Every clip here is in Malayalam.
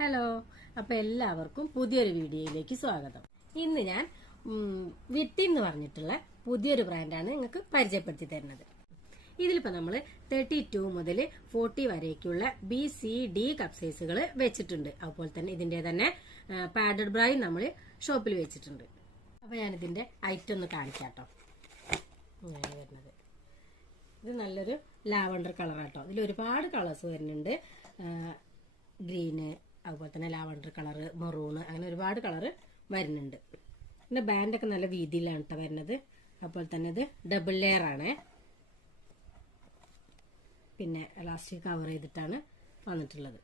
ഹലോ, അപ്പോൾ എല്ലാവർക്കും പുതിയൊരു വീഡിയോയിലേക്ക് സ്വാഗതം. ഇന്ന് ഞാൻ വിറ്റി എന്ന് പറഞ്ഞിട്ടുള്ള പുതിയൊരു ബ്രാൻഡാണ് നിങ്ങൾക്ക് പരിചയപ്പെടുത്തി തരുന്നത്. ഇതിലിപ്പോൾ നമ്മൾ 32 മുതൽ 40 വരേക്കുള്ള BCD കപ്പ് സൈസുകൾ വെച്ചിട്ടുണ്ട്. അതുപോലെ തന്നെ ഇതിന്റെ തന്നെ പാഡഡ് ബ്രായും നമ്മൾ ഷോപ്പിൽ വെച്ചിട്ടുണ്ട്. അപ്പോൾ ഞാനിതിന്റെ ഐറ്റം ഒന്ന് കാണിക്കാട്ടോ. ഇങ്ങനെ വരുന്നത് ഇത് നല്ലൊരു ലാവണ്ടർ കളറാട്ടോ. ഇതിൽ ഒരുപാട് കളേഴ്സ് വരുന്നുണ്ട്. ഗ്രീന്, അതുപോലെ തന്നെ ലാവണ്ടർ കളറ്, മെറൂണ്, അങ്ങനെ ഒരുപാട് കളറ് വരുന്നുണ്ട്. പിന്നെ ബാൻഡൊക്കെ നല്ല വീതിയിലാണ് കേട്ടോ വരുന്നത്. അതുപോലെ തന്നെ ഇത് ഡബിൾ ലെയർ ആണ്. പിന്നെ എലാസ്റ്റിക് കവർ ചെയ്തിട്ടാണ് വന്നിട്ടുള്ളത്.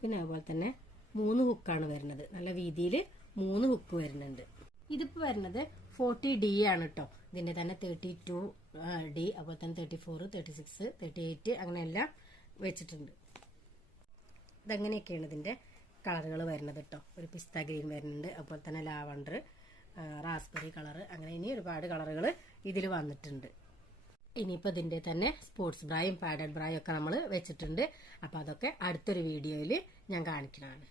പിന്നെ അതുപോലെ തന്നെ 3 ഹുക്കാണ് വരുന്നത്. നല്ല വീതിയിൽ 3 ഹുക്ക് വരുന്നുണ്ട്. ഇതിപ്പോൾ വരുന്നത് 40D ആണ് കേട്ടോ. ഇതിന്റെ തന്നെ 32D, അതുപോലെ തന്നെ 34, 36, 38 അങ്ങനെയെല്ലാം വെച്ചിട്ടുണ്ട്. ഇതെങ്ങനെയൊക്കെയാണ് ഇതിന്റെ കളറുകൾ വരുന്നത് കേട്ടോ. ഒരു പിസ്ത ഗ്രീൻ വരുന്നുണ്ട്, അതുപോലെ തന്നെ ലാവണ്ടർ, റാസ്ബെറി കളർ, അങ്ങനെ ഇനി ഒരുപാട് കളറുകൾ ഇതിൽ വന്നിട്ടുണ്ട്. ഇനിയിപ്പോൾ ഇതിന്റെ തന്നെ സ്പോർട്സ് ബ്രായും പാഡഡ് ബ്രായും ഒക്കെ നമ്മൾ വെച്ചിട്ടുണ്ട്. അപ്പോൾ അതൊക്കെ അടുത്തൊരു വീഡിയോയിൽ ഞാൻ കാണിക്കുന്നതാണ്.